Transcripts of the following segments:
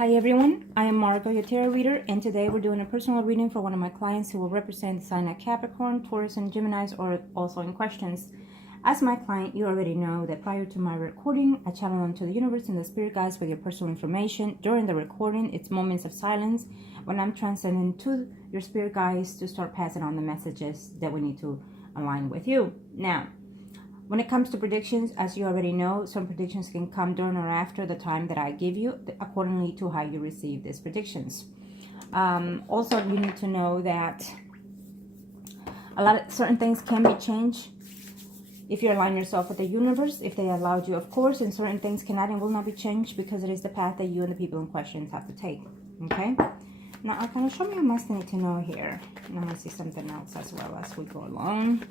Hi everyone, I am Margourtarotreader, and today we're doing a personal reading for one of my clients who will represent the sign of Capricorn, Taurus, and Geminis, or also in questions. As my client, you already know that prior to my recording, I channel into the universe and the spirit guides with your personal information. During the recording, it's moments of silence when I'm transcending to your spirit guides to start passing on the messages that we need to align with you. Now, when it comes to predictions, as you already know, some predictions can come during or after the time that I give you, accordingly to how you receive these predictions. Also, you need to know that certain things can be changed if you align yourself with the universe, if they allowed you, of course, and certain things cannot and will not be changed because it is the path that you and the people in questions have to take. Okay? Now, I'm going to show me what must need to know here. And I'm going to see something else as well as we go along.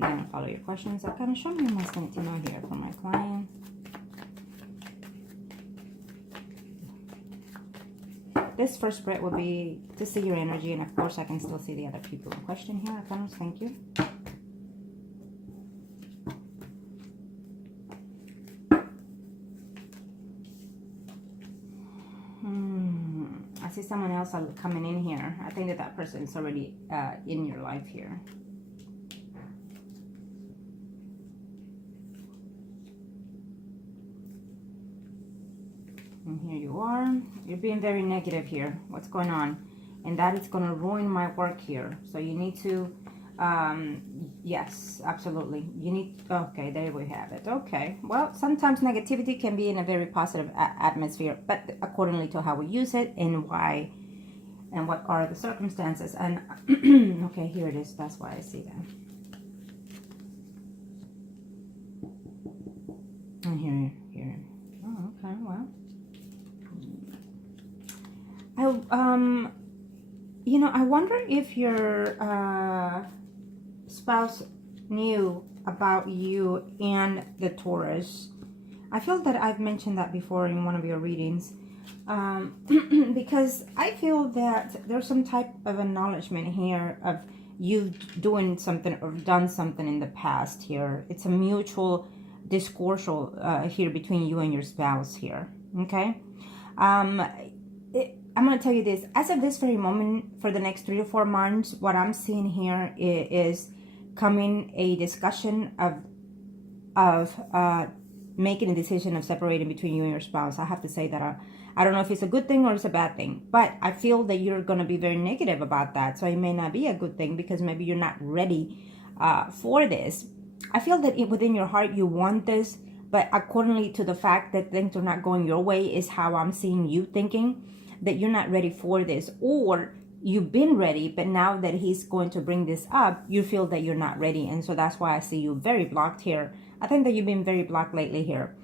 I'm going to follow your questions. I'm going to show me what must need to know here for my client. This first spread will be to see your energy, and of course I can still see the other people in question here. Thank you. I see someone else coming in here. I think that person is already in your life here. And here you are. You're being very negative here. What's going on? And that is going to ruin my work here. So you need to, yes, absolutely. You need, okay, there we have it. Okay. Well, sometimes negativity can be in a very positive atmosphere, but accordingly to how we use it and why, and what are the circumstances. And, okay, here it is. That's why I see that. And here. Oh, okay, well. You know, I wonder if your spouse knew about you and the Taurus. I feel that I've mentioned that before in one of your readings. Because I feel that there's some type of acknowledgement here of you doing something or done something in the past here. It's a mutual discourse here between you and your spouse here. Okay? I'm going to tell you this. As of this very moment, for the next 3 to 4 months, what I'm seeing here is coming a discussion of making a decision of separating between you and your spouse. I have to say that I don't know if it's a good thing or it's a bad thing, but I feel that you're going to be very negative about that. So it may not be a good thing because maybe you're not ready for this. I feel that within your heart you want this, but accordingly to the fact that things are not going your way is how I'm seeing you thinking. That you're not ready for this, or you've been ready, but now that he's going to bring this up, you feel that you're not ready, and so that's why I see you very blocked here. I think that you've been very blocked lately here,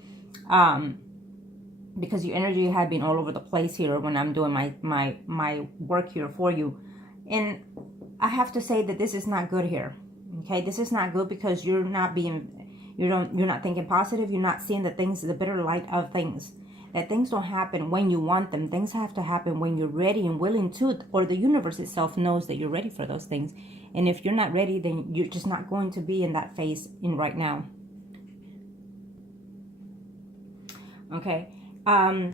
because your energy had been all over the place here when I'm doing my work here for you, and I have to say that this is not good here. Okay, this is not good because you're not thinking positive. You're not seeing the better light of things. That things don't happen when you want them. Things have to happen when you're ready and willing to, or the universe itself knows that you're ready for those things. And if you're not ready, then you're just not going to be in that phase right now. Okay. I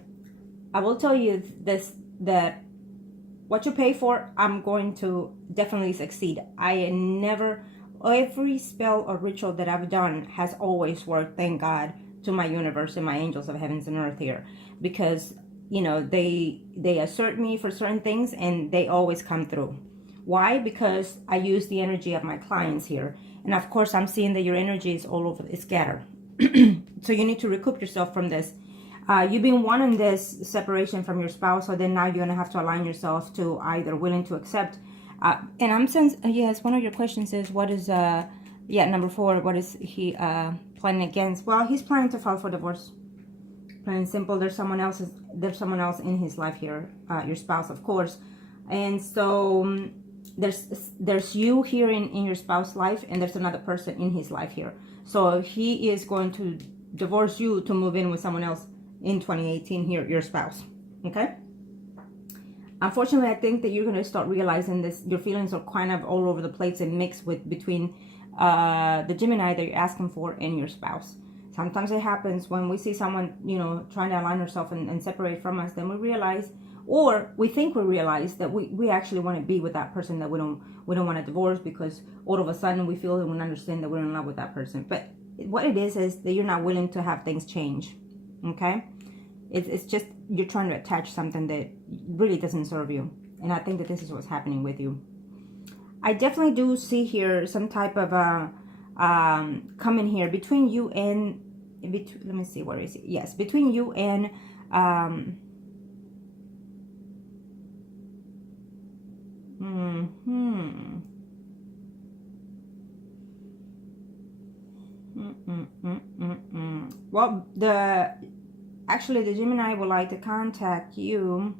will tell you this, that what you pay for, I'm going to definitely succeed. Every spell or ritual that I've done has always worked, thank God, to my universe and my angels of heavens and earth here, because you know they assert me for certain things and they always come through. Why? Because I use the energy of my clients here, and of course I'm seeing that your energy is all over, it's scattered. So you need to recoup yourself from this. You've been wanting this separation from your spouse, so then now you're gonna have to align yourself to either willing to accept. And I'm sensing, yes, one of your questions is what is number 4, what is he planning against? Well, he's planning to file for divorce. Plain and simple. There's someone else in his life here, your spouse, of course. And so there's you here in your spouse's life, and there's another person in his life here. So he is going to divorce you to move in with someone else in 2018 here, your spouse. Okay? Unfortunately, I think that you're going to start realizing this. Your feelings are kind of all over the place and mixed between the Gemini that you're asking for and your spouse. Sometimes it happens when we see someone, you know, trying to align herself and separate from us, then we realize, or we think we realize that we actually want to be with that person, that we don't want to divorce, because all of a sudden we feel and we understand that we're in love with that person. But what it is that you're not willing to have things change. Okay? It's just you're trying to attach something that really doesn't serve you. And I think that this is what's happening with you. I definitely do see here some type of coming here between you and let me see, where is it? Yes, between you and well, actually the Gemini would like to contact you,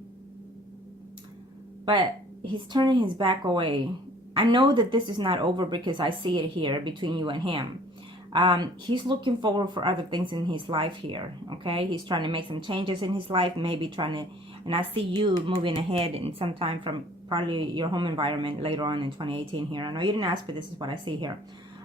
but he's turning his back away. I know that this is not over because I see it here between you and him. He's looking forward for other things in his life here. Okay, he's trying to make some changes in his life, maybe trying to, and I see you moving ahead in some time from probably your home environment later on in 2018 here. I know you didn't ask, but this is what I see here.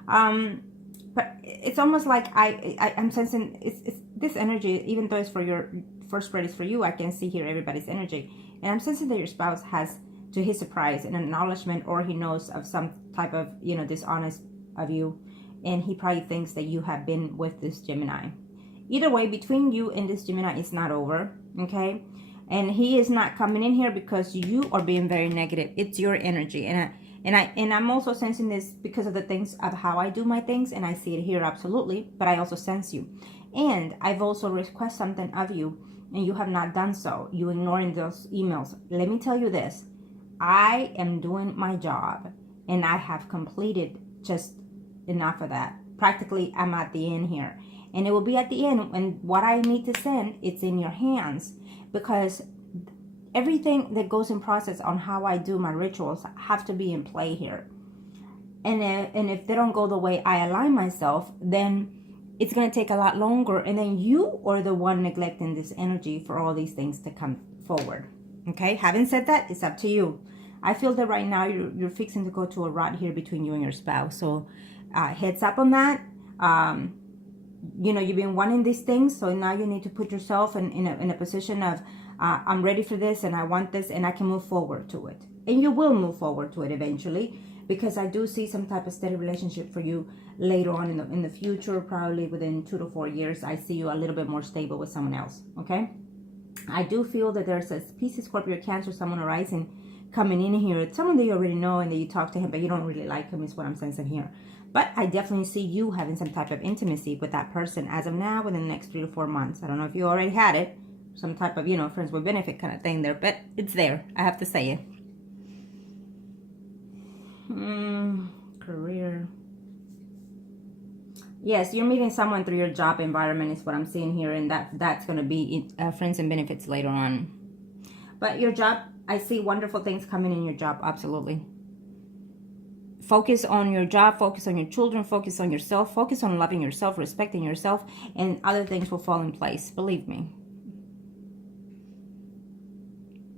But it's almost like I'm sensing it's this energy, even though it's for your first spread is for you, I can see here everybody's energy, and I'm sensing that your spouse has, to his surprise, an acknowledgement, or he knows of some type of, you know, dishonest of you, and he probably thinks that you have been with this Gemini. Either way, between you and this Gemini, it's not over. Okay, and he is not coming in here because you are being very negative. It's your energy, and I'm also sensing this because of the things of how I do my things, and I see it here absolutely, but I also sense you. And I've also requested something of you, and you have not done so. You ignoring those emails. Let me tell you this. I am doing my job, and I have completed just enough of that. Practically, I'm at the end here. And it will be at the end when what I need to send, it's in your hands. Because everything that goes in process on how I do my rituals have to be in play here. And if they don't go the way I align myself, then it's going to take a lot longer. And then you are the one neglecting this energy for all these things to come forward. Okay, having said that, it's up to you. I feel that right now you're fixing to go to a rut here between you and your spouse. So heads up on that. You know, you've been wanting these things, so now you need to put yourself in a position of I'm ready for this, and I want this, and I can move forward to it. And you will move forward to it eventually, because I do see some type of steady relationship for you later on in the future, probably within 2 to 4 years. I see you a little bit more stable with someone else. Okay, I do feel that there's a Pisces, Scorpio, Cancer, someone arising coming in here. It's someone that you already know and that you talk to him, but you don't really like him, is what I'm sensing here. But I definitely see you having some type of intimacy with that person as of now within the next 3 to 4 months. I don't know if you already had it. Some type of, you know, friends with benefit kind of thing there. But it's there. I have to say it. Career. Yes, you're meeting someone through your job environment is what I'm seeing here. And that's going to be friends and benefits later on. But your job, I see wonderful things coming in your job. Absolutely. Focus on your job, focus on your children, focus on yourself, focus on loving yourself, respecting yourself, and other things will fall in place. Believe me.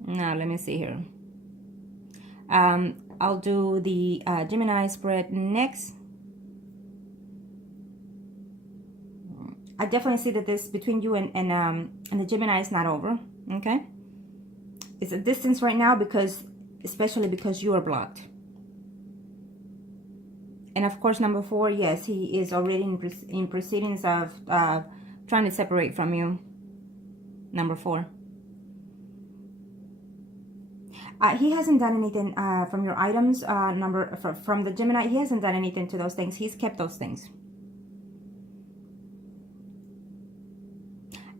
Now, let me see here. I'll do the Gemini spread next. I definitely see that this between you and the Gemini is not over. Okay? It's a distance right now, because, especially because you are blocked. And of course, number 4, yes, he is already in proceedings of trying to separate from you. Number 4. He hasn't done anything from your items, from the Gemini. He hasn't done anything to those things. He's kept those things.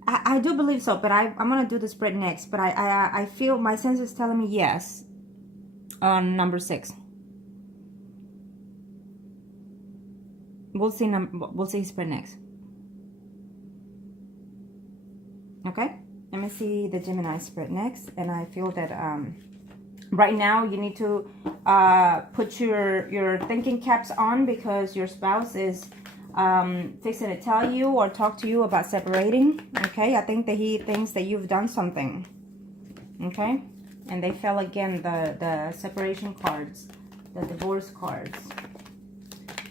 I do believe so, but I'm going to do the spread next. But I feel my sense is telling me yes on number 6. We'll see spread next. Okay, let me see the Gemini spread next, and I feel that right now you need to put your thinking caps on, because your spouse is fixing to tell you or talk to you about separating. Okay, I think that he thinks that you've done something. Okay, and they fell again, the separation cards, the divorce cards.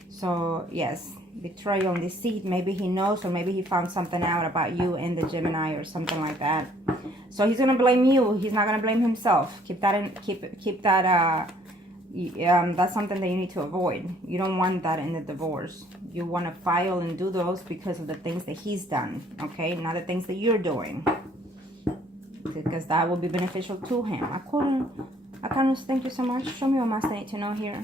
So, yes, Betrayal and deceit. Maybe he knows, or maybe he found something out about you and the Gemini or something like that. So he's gonna blame you. He's not gonna blame himself. Keep that in. Keep that. That's something that you need to avoid. You don't want that in the divorce. You want to file and do those because of the things that he's done. Okay, not the things that you're doing. Because that will be beneficial to him. Aquarius, thank you so much. Show me what else I need to know here.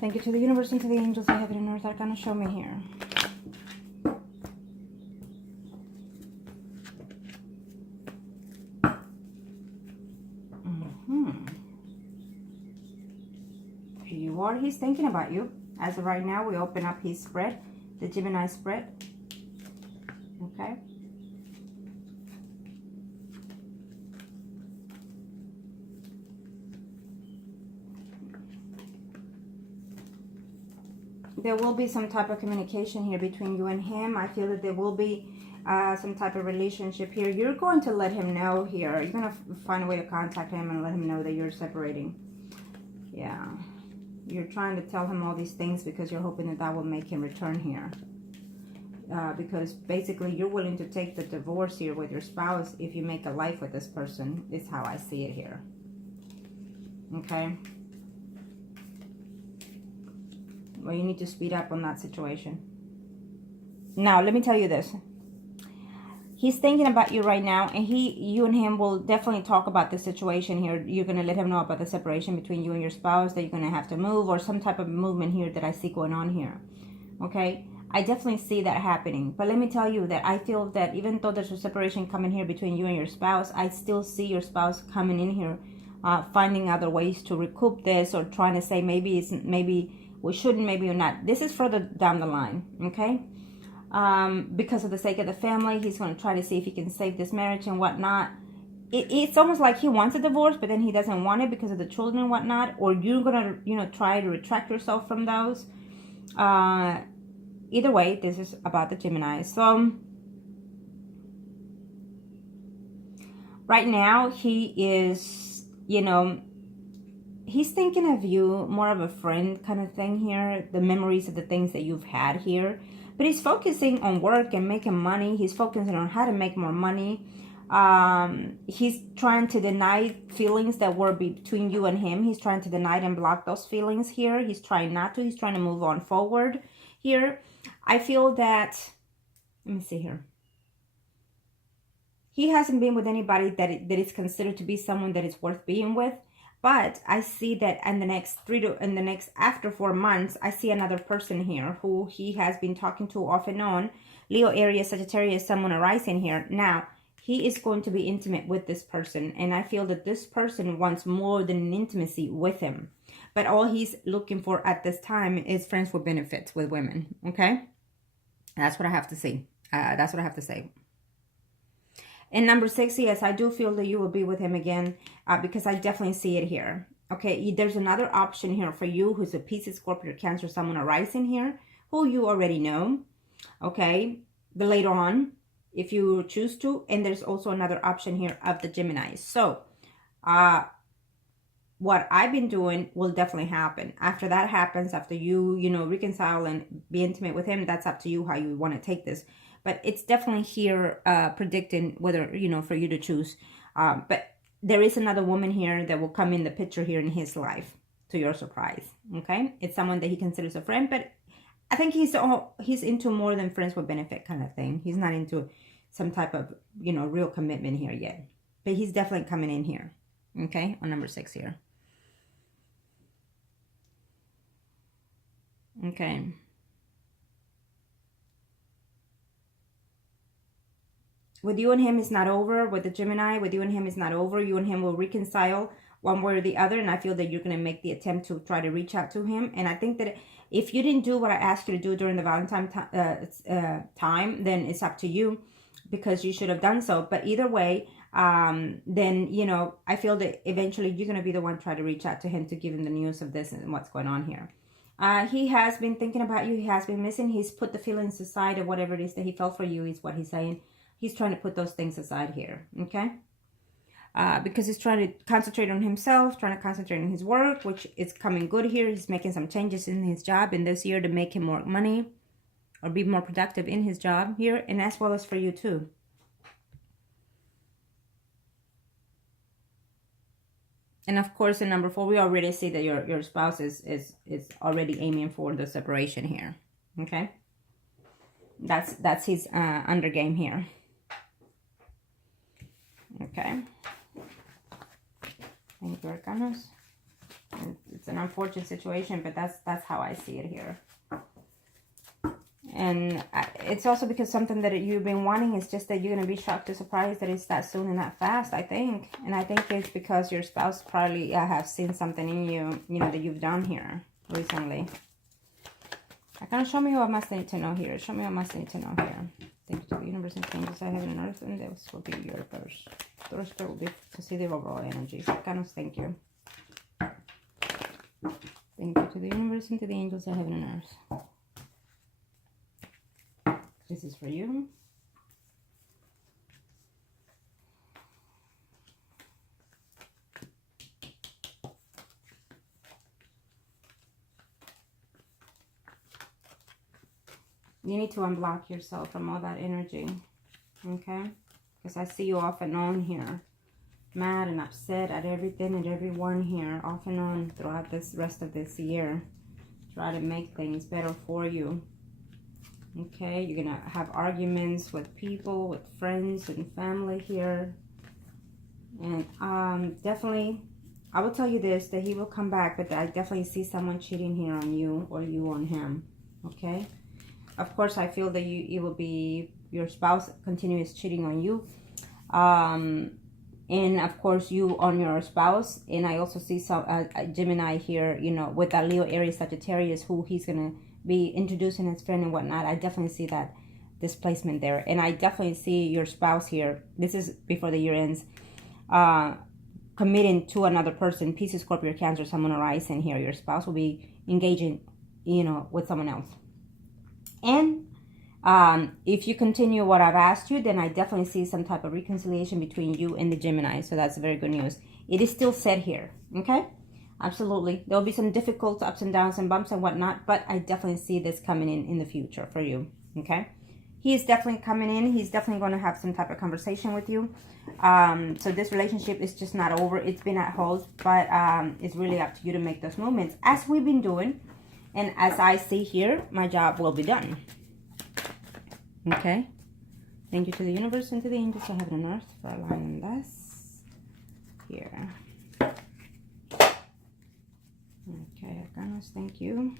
Thank you to the universe and to the angels of heaven and earth. Arcana, show me here. You are. He's thinking about you. As of right now, we open up his spread, the Gemini spread. Okay. There will be some type of communication here between you and him. I feel that there will be some type of relationship here. You're going to let him know here. You're going to find a way to contact him and let him know that you're separating. Yeah. You're trying to tell him all these things because you're hoping that that will make him return here. Because basically you're willing to take the divorce here with your spouse if you make a life with this person, is how I see it here. Okay. Well, you need to speed up on that situation. Now, let me tell you this. He's thinking about you right now, and you and him will definitely talk about the situation here. You're going to let him know about the separation between you and your spouse, that you're going to have to move, or some type of movement here that I see going on here. Okay? I definitely see that happening. But let me tell you that I feel that even though there's a separation coming here between you and your spouse, I still see your spouse coming in here, finding other ways to recoup this, or trying to say maybe we shouldn't, maybe you're not. This is further down the line, okay? Because of the sake of the family, he's going to try to see if he can save this marriage and whatnot. It's almost like he wants a divorce, but then he doesn't want it because of the children and whatnot. Or you're going to, try to retract yourself from those. Either way, this is about the Gemini. So, right now, he is, he's thinking of you more of a friend kind of thing here. The memories of the things that you've had here. But he's focusing on work and making money. He's focusing on how to make more money. He's trying to deny feelings that were between you and him. He's trying to deny and block those feelings here. He's trying not to. He's trying to move on forward here. I feel that, let me see here. He hasn't been with anybody that is considered to be someone that is worth being with. But I see that in the next after 4 months, I see another person here who he has been talking to off and on. Leo, Aries, Sagittarius, someone arising here. Now, he is going to be intimate with this person. And I feel that this person wants more than an intimacy with him. But all he's looking for at this time is friends with benefits with women. Okay? That's what I have to see. That's what I have to say. And number 6, yes, I do feel that you will be with him again because I definitely see it here. Okay, there's another option here for you who's a Pisces, Scorpio, Cancer, someone arising here who you already know. Okay, but later on, if you choose to. And there's also another option here of the Gemini. So, what I've been doing will definitely happen. After that happens, after you, reconcile and be intimate with him, that's up to you how you want to take this. But it's definitely here predicting whether, for you to choose. But there is another woman here that will come in the picture here in his life, to your surprise. Okay? It's someone that he considers a friend, but I think he's into more than friends with benefit kind of thing. He's not into some type of, real commitment here yet. But he's definitely coming in here. Okay? On number 6 here. Okay. With you and him is not over. With the Gemini, with you and him is not over. You and him will reconcile one way or the other. And I feel that you're going to make the attempt to try to reach out to him. And I think that if you didn't do what I asked you to do during the Valentine time, then it's up to you because you should have done so. But either way, then, I feel that eventually you're going to be the one trying to reach out to him to give him the news of this and what's going on here. He has been thinking about you. He has been missing. He's put the feelings aside of whatever it is that he felt for you, is what he's saying. He's trying to put those things aside here, okay? Because he's trying to concentrate on himself, trying to concentrate on his work, which is coming good here. He's making some changes in his job in this year to make him more money or be more productive in his job here, and as well as for you too. And of course, in number 4, we already see that your spouse is already aiming for the separation here. Okay, that's his under game here. Okay, thank you, Arcanos. It's an unfortunate situation, but that's how I see it here. And it's also because something that you've been wanting is just that you're going to be shocked or surprised that it's that soon and that fast, I think. And I think it's because your spouse probably have seen something in you, you know, that you've done here recently. I kind of show me what I must need to know here. Show me what I must need to know here. Thank you to the universe and changes I have in earth, and this will be your first. Third spirit will be to see the overall energy. Kind of thank you. Thank you to the universe and to the angels of heaven and earth. This is for you. You need to unblock yourself from all that energy, okay? Because I see you off and on here, mad and upset at everything and everyone here, off and on throughout this rest of this year. Try to make things better for you. Okay, you're gonna have arguments with people, with friends and family here. And definitely, I will tell you this, that he will come back, but I definitely see someone cheating here on you or you on him. Okay, of course I feel that it will be your spouse continues cheating on you, and of course you on your spouse. And I also see some Gemini here, you know, with that Leo, Aries, Sagittarius, who he's gonna be introducing his friend and whatnot. I definitely see that displacement there, and I definitely see your spouse here. This is before the year ends, committing to another person. Pisces, Scorpio, Cancer, someone arising here. Your spouse will be engaging, you know, with someone else. And if you continue what I've asked you, then I definitely see some type of reconciliation between you and the Gemini. So that's very good news. It is still set here, okay? Absolutely. There'll be some difficult ups and downs and bumps and whatnot, but I definitely see this coming in the future for you, okay? He is definitely coming in. He's definitely going to have some type of conversation with you. So this relationship is just not over. It's been at hold, but it's really up to you to make those movements, as we've been doing. And as I see here, my job will be done. Okay? Thank you to the universe and to the angels of heaven and earth for aligning this here. Okay, Arcanos, thank you.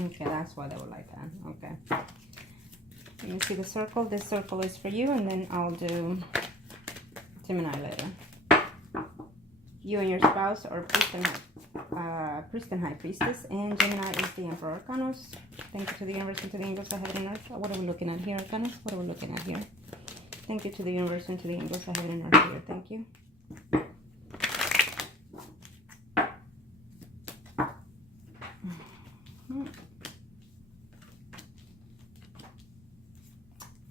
Okay, that's why they were like that. Okay. You see the circle? This circle is for you, and then I'll do Gemini later. You and your spouse are priest and high priestess, and Gemini is the Emperor Arcanos. Thank you to the universe and to the angels of heaven and earth. What are we looking at here, Arcanos? What are we looking at here? Thank you to the universe and to the angels of heaven and earth here. Thank you.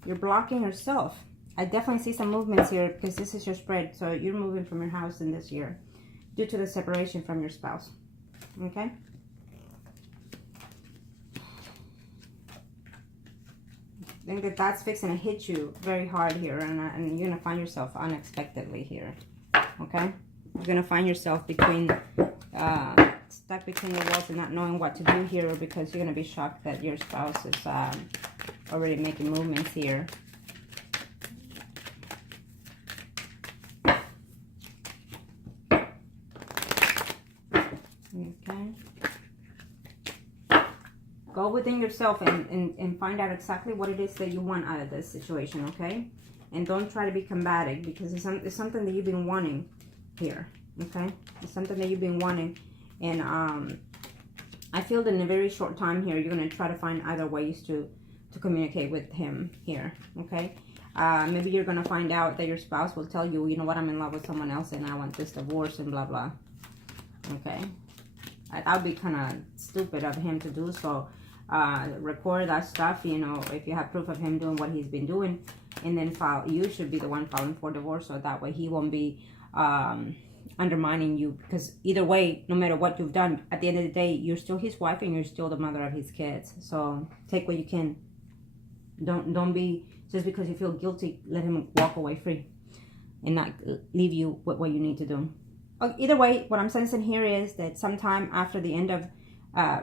You're blocking yourself. I definitely see some movements here because this is your spread. So you're moving from your house in this year due to the separation from your spouse. Okay? I think that that's fixing to hit you very hard here, and you're going to find yourself unexpectedly here. Okay? You're going to find yourself between stuck between the walls and not knowing what to do here, because you're going to be shocked that your spouse is already making movements here. Okay. Go within yourself and find out exactly what it is that you want out of this situation, okay? And don't try to be combative, because it's something that you've been wanting here, okay? It's something that you've been wanting. And I feel that in a very short time here, you're going to try to find other ways to communicate with him here, okay? Maybe you're going to find out that your spouse will tell you, you know what, I'm in love with someone else and I want this divorce and blah, blah. Okay? That would be kind of stupid of him to do so. Record that stuff, you know, if you have proof of him doing what he's been doing, and then file. You should be the one filing for divorce, so that way he won't be undermining you, because either way, no matter what you've done, at the end of the day, you're still his wife and you're still the mother of his kids. So take what you can. Don't be, just because you feel guilty, let him walk away free and not leave you with what you need to do. Either way, what I'm sensing here is that sometime after the end of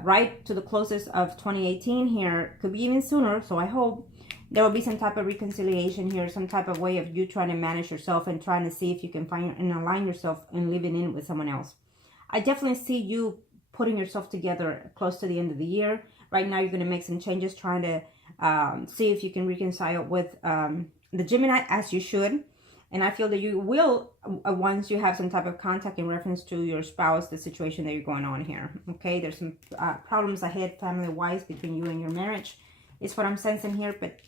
right to the closest of 2018 here, could be even sooner, so I hope there will be some type of reconciliation here, some type of way of you trying to manage yourself and trying to see if you can find and align yourself and living in with someone else. I definitely see you putting yourself together close to the end of the year. Right now, you're going to make some changes, trying to see if you can reconcile with the Gemini, as you should. And I feel that you will, once you have some type of contact in reference to your spouse, the situation that you're going on here. Okay, there's some problems ahead family-wise between you and your marriage. Is what I'm sensing here, but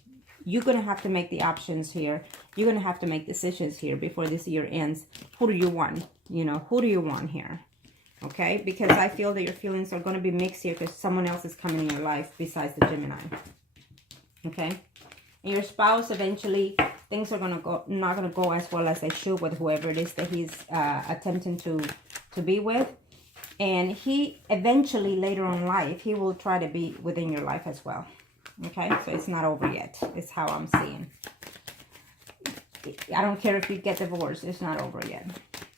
you're going to have to make the options here. You're going to have to make decisions here before this year ends. Who do you want? You know, who do you want here? Okay, because I feel that your feelings are going to be mixed here, because someone else is coming in your life besides the Gemini. Okay, and your spouse, eventually things are not gonna go as well as they should with whoever it is that he's attempting to be with. And he eventually, later on in life, he will try to be within your life as well. Okay, so it's not over yet. It's how I'm seeing. I don't care if you get divorced, it's not over yet.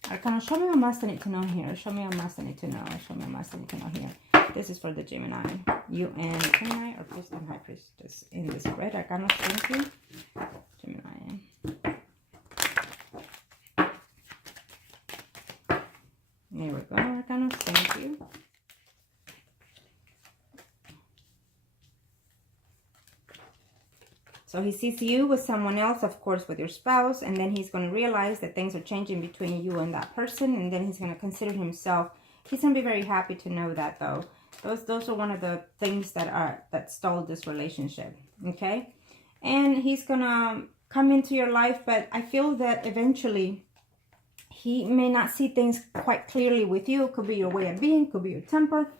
Arcana, show me what must I need to know here. Show me what must I need to know. Show me what must I need to know here. This is for the Gemini. You and Gemini, or Priest and High Priestess in this spread. Arcana, thank you. Gemini. There we go, Arcana, thank you. So he sees you with someone else, of course, with your spouse, and then he's going to realize that things are changing between you and that person, and then he's going to consider himself. He's going to be very happy to know that, though. Those are one of the things that stalled this relationship, okay? And he's going to come into your life, but I feel that eventually he may not see things quite clearly with you. It could be your way of being, could be your temper.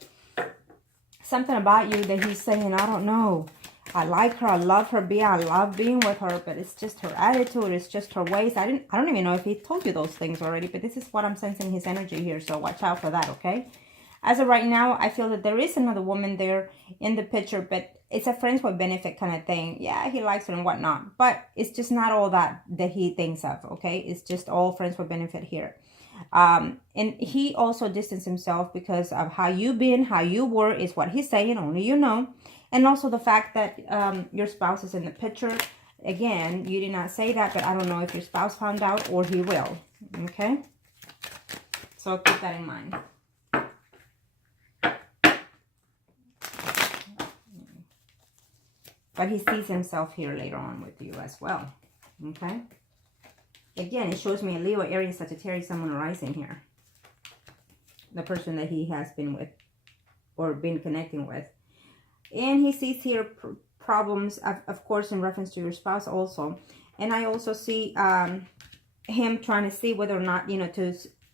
Something about you that he's saying, I don't know. I like her, I love her, I love being with her, but it's just her attitude, it's just her ways. I don't even know if he told you those things already, but this is what I'm sensing his energy here, so watch out for that, okay? As of right now, I feel that there is another woman there in the picture, but it's a friends with benefit kind of thing. Yeah, he likes her and whatnot, but it's just not all that he thinks of, okay? It's just all friends with benefit here. And he also distanced himself because of how you've been, how you were, is what he's saying, only you know. And also the fact that your spouse is in the picture. Again, you did not say that, but I don't know if your spouse found out or he will. Okay? So keep that in mind. But he sees himself here later on with you as well. Okay? Again, it shows me a Leo, Aries, Sagittarius, someone rising here. The person that he has been with or been connecting with. And he sees here problems, of course, in reference to your spouse also. And I also see him trying to see whether or not, you know, to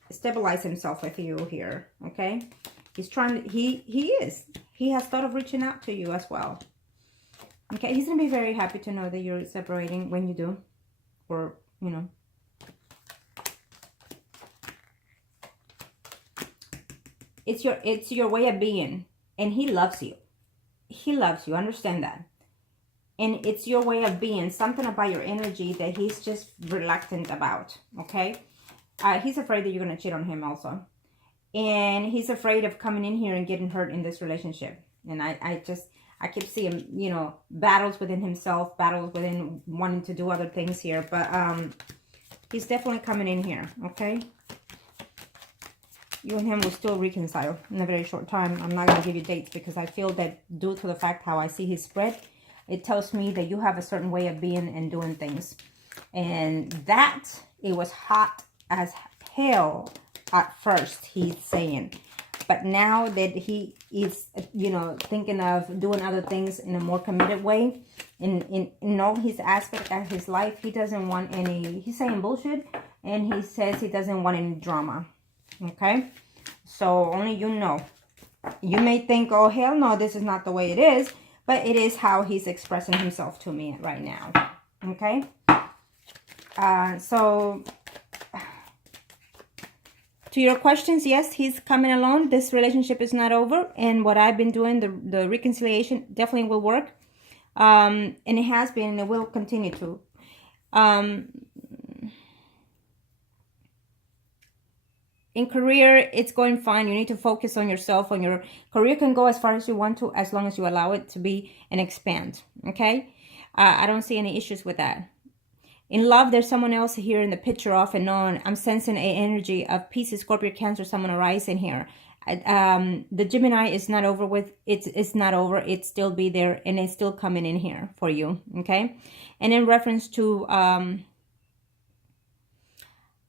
stabilize himself with you here, okay? He's trying to, he has thought of reaching out to you as well. Okay, he's going to be very happy to know that you're separating when you do. Or, you know. It's your way of being. And he loves you. He loves you, understand that. And it's your way of being, something about your energy that he's just reluctant about, okay? He's afraid that you're going to cheat on him also. And he's afraid of coming in here and getting hurt in this relationship. And I keep seeing, you know, battles within himself, battles within wanting to do other things here. But he's definitely coming in here, okay? You and him will still reconcile in a very short time. I'm not going to give you dates because I feel that due to the fact how I see his spread, it tells me that you have a certain way of being and doing things. And that, it was hot as hell at first, he's saying. But now that he is, you know, thinking of doing other things in a more committed way, in all his aspects of his life, he doesn't want any, he's saying bullshit, and he says he doesn't want any drama. Okay? So only you know. You may think, oh, hell no, this is not the way it is, but it is how he's expressing himself to me right now. Okay? So to your questions, yes, he's coming along. This relationship is not over. And what I've been doing, the reconciliation definitely will work. And it has been, and it will continue to. In career, it's going fine. You need to focus on yourself. On your career can go as far as you want to, as long as you allow it to be and expand. Okay? I don't see any issues with that. In love, there's someone else here in the picture off and on. I'm sensing an energy of Pisces, Scorpio, Cancer, someone arising here. The Gemini is not over with. It's not over. It's still be there, and it's still coming in here for you. Okay? And in reference to,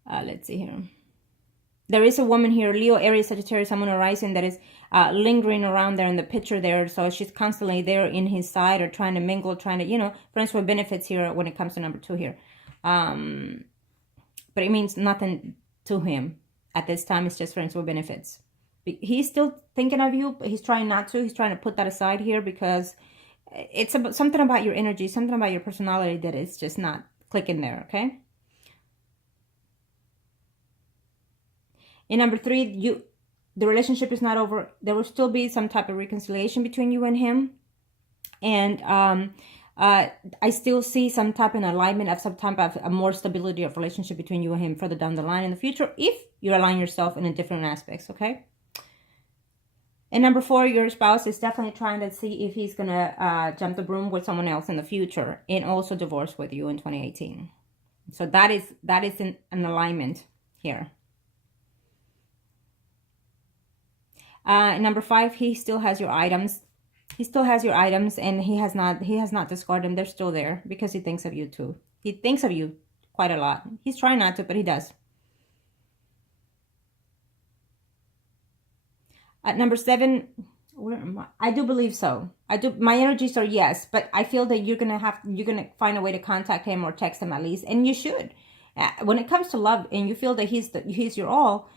let's see here. There is a woman here, Leo, Aries, Sagittarius, someone arising that is lingering around there in the picture there. So she's constantly there in his side or trying to mingle, trying to, you know, friends with benefits here when it comes to number 2 here. But it means nothing to him at this time. It's just friends with benefits. He's still thinking of you, but he's trying not to. He's trying to put that aside here because it's about something about your energy, something about your personality that is just not clicking there, okay? In number 3, the relationship is not over. There will still be some type of reconciliation between you and him. And I still see some type of alignment of some type of a more stability of relationship between you and him further down the line in the future, if you align yourself in a different aspects, okay? And number 4, your spouse is definitely trying to see if he's going to jump the broom with someone else in the future and also divorce with you in 2018. So that is an alignment here. Number 5, he still has your items. He still has your items, and he has not discarded them. They're still there because he thinks of you too. He thinks of you quite a lot. He's trying not to, but he does. At number 7, where am I? I do believe so. I do. My energies are yes, but I feel that you're gonna find a way to contact him or text him at least, and you should. When it comes to love, and you feel that he's your all.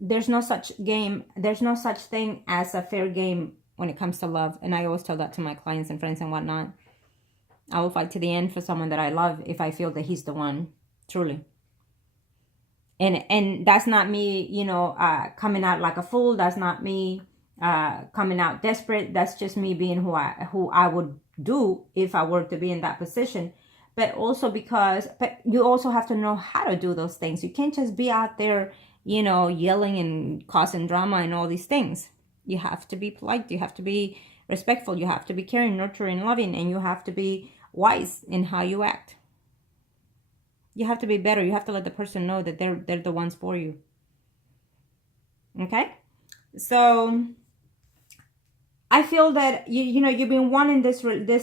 There's no such game. There's no such thing as a fair game when it comes to love. And I always tell that to my clients and friends and whatnot. I will fight to the end for someone that I love if I feel that he's the one, truly. And that's not me, you know, coming out like a fool. That's not me coming out desperate. That's just me being who I would do if I were to be in that position. But also but you also have to know how to do those things. You can't just be out there, you know, yelling and causing drama and all these things. You have to be polite. You have to be respectful. You have to be caring, nurturing, loving, and you have to be wise in how you act. You have to be better. You have to let the person know that they're the ones for you. Okay? So I feel that you know you've been wanting this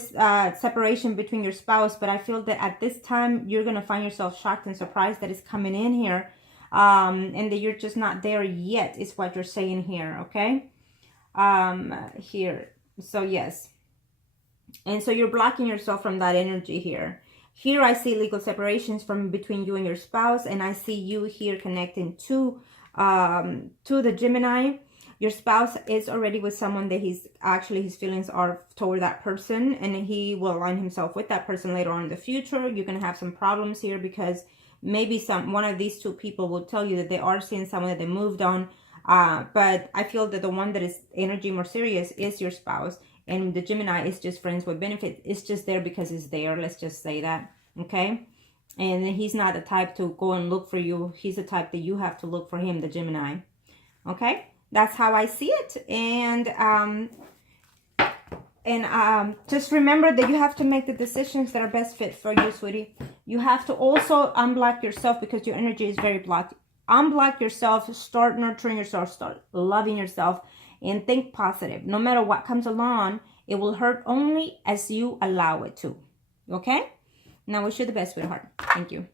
separation between your spouse, but I feel that at this time you're gonna find yourself shocked and surprised that it's coming in here. And that you're just not there yet is what you're saying here, okay? Here. So, yes. And so you're blocking yourself from that energy here. Here I see legal separations from between you and your spouse, and I see you here connecting to the Gemini. Your spouse is already with someone that his feelings are toward that person, and he will align himself with that person later on in the future. You're going to have some problems here because maybe one of these 2 people will tell you that they are seeing someone that they moved on. But I feel that the one that is energy more serious is your spouse. And the Gemini is just friends with benefit. It's just there because it's there. Let's just say that. Okay? And he's not the type to go and look for you. He's the type that you have to look for him, the Gemini. Okay? That's how I see it. And just remember that you have to make the decisions that are best fit for you, sweetie. You have to also unblock yourself because your energy is very blocked. Unblock yourself. Start nurturing yourself. Start loving yourself. And think positive. No matter what comes along, it will hurt only as you allow it to. Okay? And I wish you the best, sweetheart. Thank you.